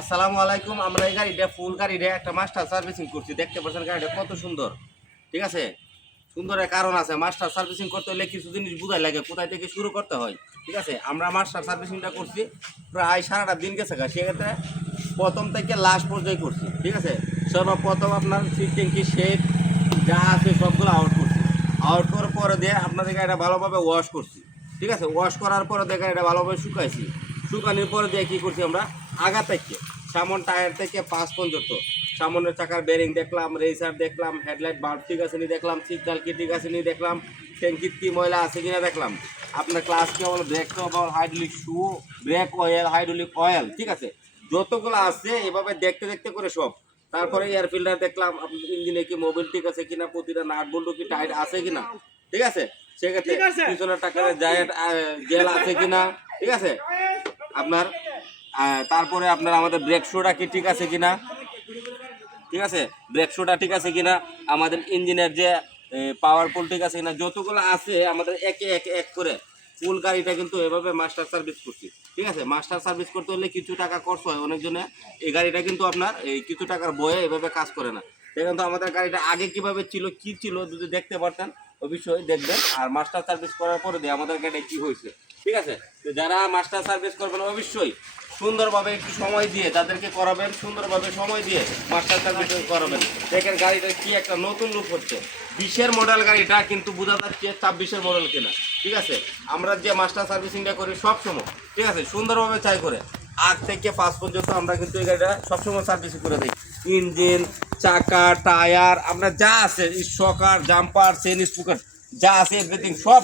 আসসালামু আলাইকুম। আমরা এই গাড়িটা ফুল গাড়িটা একটা মাস্টার সার্ভিসিং করছি। দেখতে পাচ্ছেন গাড়িটা কত সুন্দর, ঠিক আছে। সুন্দরের কারণ আছে, মাস্টার সার্ভিসিং করতে হলে কিছু জিনিস বুঝাই লাগে, কোথায় থেকে শুরু করতে হয়, ঠিক আছে। আমরা মাস্টার সার্ভিসিংটা করছি প্রায় সারাটা দিন গেছে, সেক্ষেত্রে প্রথম থেকে লাস্ট পর্যায়ে করছি, ঠিক আছে। সর্বপ্রথম আপনার সিট ট্যাঙ্কি শেড যা আছে সবগুলো আউট করছি। আউট করার পরে দিয়ে আপনাদের গাড়িটা ভালোভাবে ওয়াশ করছি, ঠিক আছে। ওয়াশ করার পরে দিয়ে গাড়িটা ভালোভাবে শুকাইছি। শুকানোর পরে দিয়ে কী করছি আমরা, আগা থেকে সামন টায়ার থেকে পাঁচ পর্যন্ত সামনের চাকার বেরিং দেখলাম, রেসার দেখলাম, হেডলাইট বাল্ব ঠিক আছে নি দেখলাম, সিগন্যাল কি ঠিক আছে নি দেখলাম, ট্যাঙ্কির কি ময়লা আছে কিনা দেখলাম, আপনার ক্লাস কেবল ব্রেক কেবল, হাইড্রোলিক শু, ব্রেক অয়েল, হাইড্রোলিক অয়েল, ঠিক আছে। যতগুলো আছে এভাবে দেখতে দেখতে করে সব। তারপরে এয়ার ফিল্টার দেখলাম, আপনার ইঞ্জিনে কি মোবিল ঠিক আছে কিনা, প্রতিটা নাট বল্টু কি টাইট আছে কিনা, ঠিক আছে। সেক্ষেত্রে পিছনের টাকার জায়েন্ট জেল আছে কিনা, ঠিক আছে আপনার। তারপরে আপনার আমাদের ব্রেক শোটা কি ঠিক আছে কিনা, ঠিক আছে। ব্রেক শোটা ঠিক আছে কিনা, আমাদের ইঞ্জিনের যে পাওয়ারফুল ঠিক আছে কিনা, যতগুলো আছে আমাদের একে একে এক করে ফুল গাড়িটা কিন্তু এভাবে মাস্টার সার্ভিস করছি, ঠিক আছে। মাস্টার সার্ভিস করতে হলে কিছু টাকা খরচ হয় অনেকজনে। এই গাড়িটা কিন্তু আপনার এই কিছু টাকার বয়ে এভাবে কাজ করে না। দেখেন তো আমাদের গাড়িটা আগে কিভাবে ছিল, কি ছিল, যদি দেখতে পারতেন অবশ্যই দেখবেন। আর মাস্টার সার্ভিস করার পরে দিয়ে আমাদের গাড়িটা কি হয়েছে, ঠিক আছে। তো যারা মাস্টার সার্ভিস করবেন অবশ্যই সুন্দরভাবে একটু সময় দিয়ে তাদেরকে করাবেন, সুন্দরভাবে সময় দিয়ে মাস্টার সার্ভিস করাবেন। দেখেন গাড়িটা কি একটা নতুন লুক হচ্ছে। 20-এর মডেল গাড়িটা কিন্তু বোঝা যাচ্ছে 26-এর মডেল কিনা, ঠিক আছে। আমরা যে মাস্টার সার্ভিসিংটা করি সবসময়, ঠিক আছে, সুন্দরভাবে চাই করে আগ থেকে পাঁচ পর্যন্ত আমরা কিন্তু এই গাড়িটা সবসময় সার্ভিসিং করে দিই। ইঞ্জিন, চাকা, টায়ার, আমরা যা আছে শকার, জাম্পার, চেন স্পুকার যা আছে এভরিথিং সব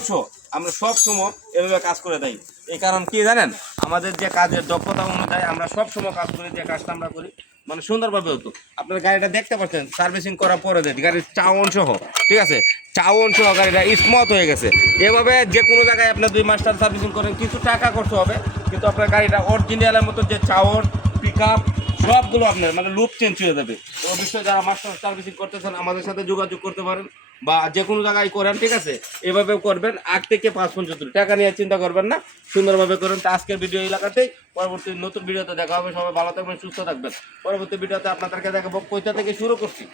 আমরা সব সময় এভাবে কাজ করে দেই। এই কারণ কি জানেন, আমাদের যে কাজের দক্ষতা অনুযায়ী আমরা সব সময় কাজ করি, যে কাজটা আমরা করি মানে সুন্দরভাবে হতো। আপনার গাড়িটা দেখতে পাচ্ছেন সার্ভিসিং করার পরে দেয় গাড়ির চাউন সহ, ঠিক আছে, চাউন সহ গাড়িটা স্মুথ হয়ে গেছে। এভাবে যে কোনো জায়গায় আপনার 2 মাস্টার সার্ভিসিং করেন কিছু টাকা খরচ হবে, কিন্তু আপনার গাড়িটা অরিজিনালের মতো যে চাউন, পিক আপ সবগুলো আপনার মানে লুপ চেঞ্জ হয়ে যাবে। তো অবশ্যই যারা মাস্টার সার্ভিসিং করতেছেন আমাদের সাথে যোগাযোগ করতে পারেন, বা যে কোনো জায়গায় করেন, ঠিক আছে। এভাবে করবেন, আগ থেকে 5 পর্যন্ত টাকা নিয়ে চিন্তা করবেন না, সুন্দরভাবে করেন। তো আজকের ভিডিও এলাকাতেই, পরবর্তী নতুন ভিডিওতে দেখা হবে। সবাই ভালো থাকবেন, সুস্থ থাকবেন। পরবর্তী ভিডিওতে আপনাদেরকে দেখাবো কোথা থেকে শুরু করছি।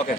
ওকে।